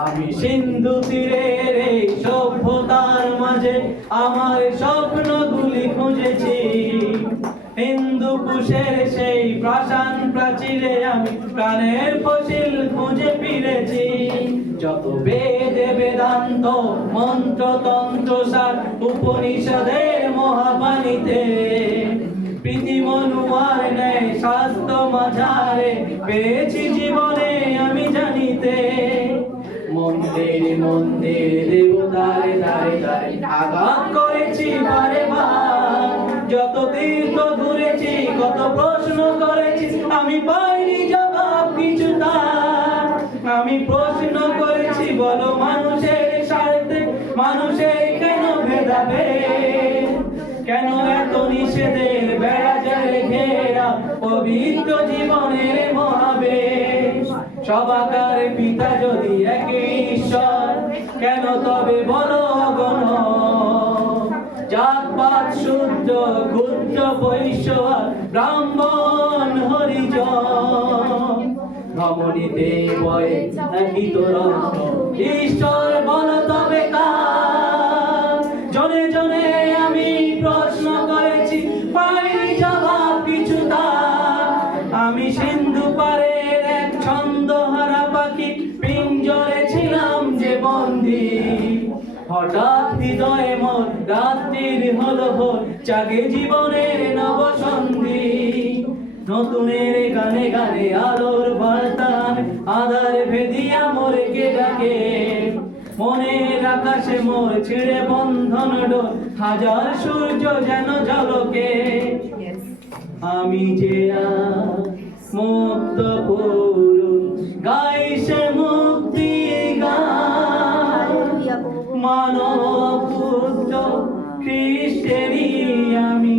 আমি সিন্ধু তীরের এই সভ্যতার মাঝে আমার স্বপ্নগুলি খুঁজেছি। হিন্দু কুশের সেই প্রাসান প্রাচীরে আমি প্রাণের ফসিল খুঁজে ফিরেছি। যত বেদে বেদান্ত মন্ত্রতন্ত্র সার উপনিষদের মহাবাণীতে প্রীতি মনুয়ার নেয় স্বাস্থ্য মাঝারে পেয়েছি জীবনে আমি জানিতে। মন্দির মন্দির দেবতার দ্বারে দ্বারে আঘাত করেছি বারে বার। যত তীর্থ ঘুরেছি কত প্রশ্ন করেছি আমি পাইনি জবাব কিছু তার। আমি প্রশ্ন করেছি বলো মানুষের স্বার্থে মানুষের কেন ভেদাভেদ, কেন এত নিষেধের বেড়া জালে ঘেরা পবিত্র জীবনের মহাবেশ। সবাকার পিতা যদি একই ঈশ্বর কেন তবে বড় অগণ, জাতপাত শূদ্র ক্ষুদ্র বৈশ্য ব্রাহ্মণ হরিজন। ধমনীতে বয়ে নাকি তোর ঈশ্বর বল তবে কার? জনে জনে আমি প্রশ্ন করেছি পাইনি জবাব কিছু তার। আমি সিন্ধু পারের এক ছন্দহারা পাখি পিঞ্জরে ছিলাম যে বন্দী। হঠাৎ হৃদয়ে মোর রাত্রির হলো ভোর জাগে জীবনের নবসন্ধি। নতুনের গানে গানে আলোর বার্তান আধার ভেদিয়া মোরকে ডাকে। মনের আকাশে মোর ছিঁড়ে বন্ধন ডোর হাজার সূর্য যেন ঝলকে। আমি যে মুক্ত পুরুষ গাই সে মুক্তি গান। মানব পুত্র খ্রিস্টেরই আমি